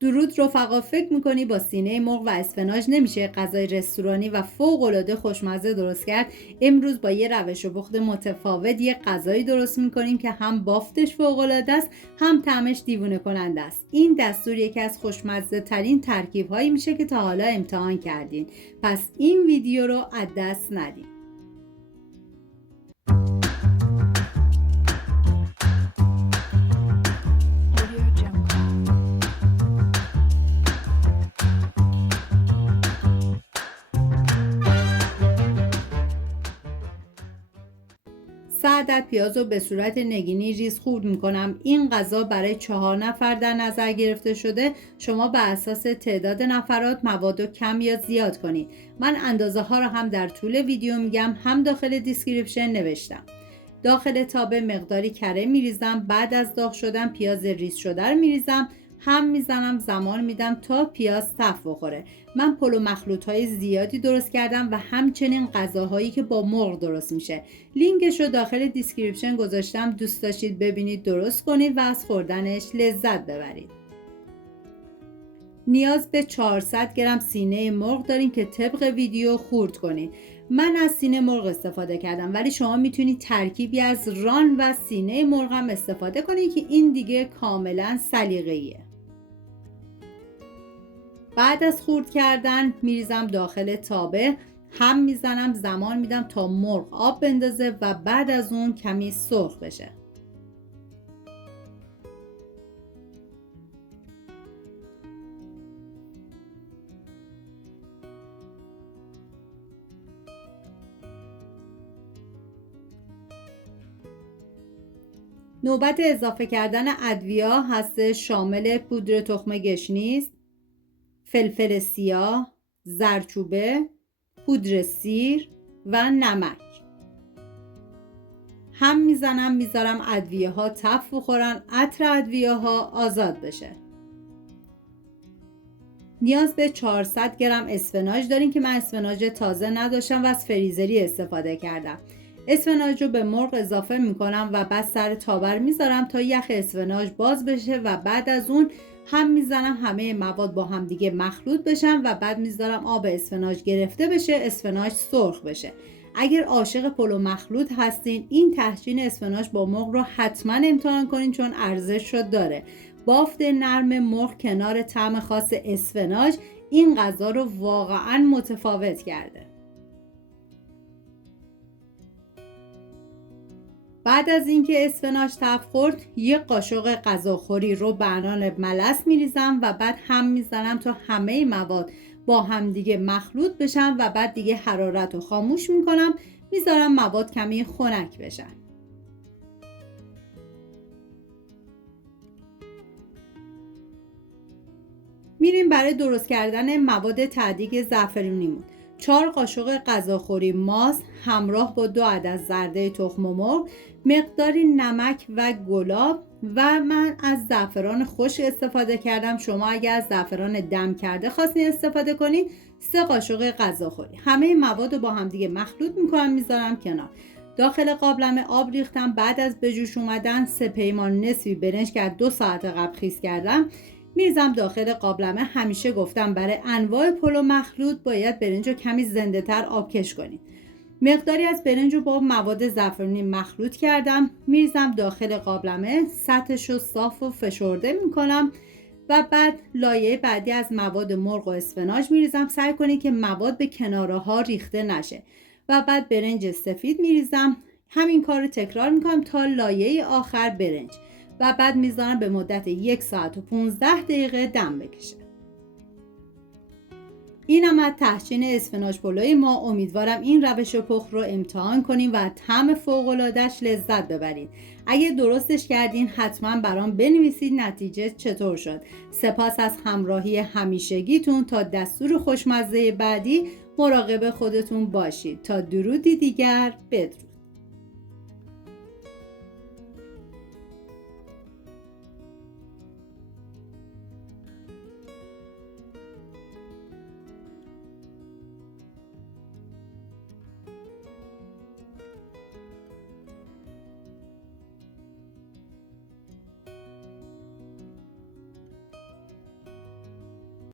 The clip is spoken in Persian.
درود رفقا، فکر میکنی با سینه مرغ و اسفناج نمیشه غذای رستورانی و فوق‌العاده خوشمزه درست کرد؟ امروز با یه روش و پخت متفاوت یه غذایی درست میکنیم که هم بافتش فوق‌العاده است، هم طعمش دیوونه کننده است. این دستور یکی از خوشمزه ترین ترکیب هایی میشه که تا حالا امتحان کردین، پس این ویدیو رو از دست ندین. عدد پیاز رو به صورت نگینی ریز خورد میکنم. این غذا برای 4 نفر در نظر گرفته شده. شما به اساس تعداد نفرات مواد رو کم یا زیاد کنید. من اندازه ها رو هم در طول ویدیو میگم، هم داخل دیسکریپشن نوشتم. داخل تابه مقداری کره میریزم. بعد از داغ شدن پیاز ریز شده رو میریزم، هم میزنم، زمان میدم تا پیاز تف بخوره. من پلو مخلوط های زیادی درست کردم و همچنین غذاهایی که با مرغ درست میشه. لینکش رو داخل دیسکریپشن گذاشتم. دوست داشتید ببینید درست کنید و از خوردنش لذت ببرید. نیاز به 400 گرم سینه مرغ داریم که طبق ویدیو خورد کنید. من از سینه مرغ استفاده کردم، ولی شما میتونید ترکیبی از ران و سینه مرغ هم استفاده کنید که این دیگه کاملا سلیقه‌ایه. بعد از خورد کردن میریزم داخل تابه، هم میزنم، زمان میدم تا مرغ آب بندازه و بعد از اون کمی سرخ بشه. نوبت اضافه کردن ادویه هست، شامل پودر تخم گشنیز، فلفل سیاه، زردچوبه، پودر سیر و نمک. هم میزنم، میذارم ادویه ها تف بخورن، عطر ادویه ها آزاد بشه. نیاز به 400 گرم اسفناج داریم که من اسفناج تازه نداشتم و از فریزری استفاده کردم. اسفناج رو به مرغ اضافه میکنم و بعد سر تابر میذارم تا یخ اسفناج باز بشه و بعد از اون هم میزنم همه مواد با هم دیگه مخلوط بشن و بعد میذارم آب اسفناج گرفته بشه، اسفناج سرخ بشه. اگر عاشق پلو مخلوط هستین، این تحچین اسفناج با مرغ رو حتما امتحان کنین چون ارزش رو داره. بافت نرم مرغ کنار طعم خاص اسفناج این غذا رو واقعا متفاوت کرده. بعد از اینکه اسفناج تف خورد، یک قاشق غذاخوری رو بنان ملس میریزم و بعد هم میزنم تا همه مواد با هم دیگه مخلوط بشن و بعد دیگه حرارت رو خاموش میکنم، میذارم مواد کمی خنک بشن. میریم برای درست کردن مواد تعدیق زعفرونیمون. 4 قاشق غذاخوری ماست همراه با 2 عدد زرده تخم مرغ، مقداری نمک و گلاب و من از زعفران خشک استفاده کردم. شما اگر از زعفران دم کرده خواستین استفاده کنید 3 قاشق غذاخوری. همه مواد رو با هم دیگه مخلوط میکنم، میذارم کنار. داخل قابلمه آب ریختم. بعد از به جوش اومدن 3 پیمان نصفی برنج که 2 ساعت قبل خیس کردم میریزم داخل قابلمه. همیشه گفتم برای انواع پلو مخلوط باید برنج رو کمی زنده تر آبکش کنید. مقداری از برنج رو با مواد زعفرانی مخلوط کردم، میریزم داخل قابلمه، سطحش رو صاف و فشرده میکنم و بعد لایه بعدی از مواد مرغ و اسفناج میریزم. سعی کنید که مواد به کناره ها ریخته نشه و بعد برنج سفید میریزم. همین کار رو تکرار میکنم تا لایه آخر برنج و بعد میذارم به مدت 1 ساعت و 15 دقیقه دم بکشه. اینم از تحچین اسفناج پلوی ما. امیدوارم این روش پخت رو امتحان کنین و طعم فوق‌العاده‌اش لذت ببرید. اگه درستش کردین حتما برام بنویسید نتیجه چطور شد. سپاس از همراهی همیشگیتون. تا دستور خوشمزه بعدی مراقب خودتون باشید. تا درودی دیگر، بدرود.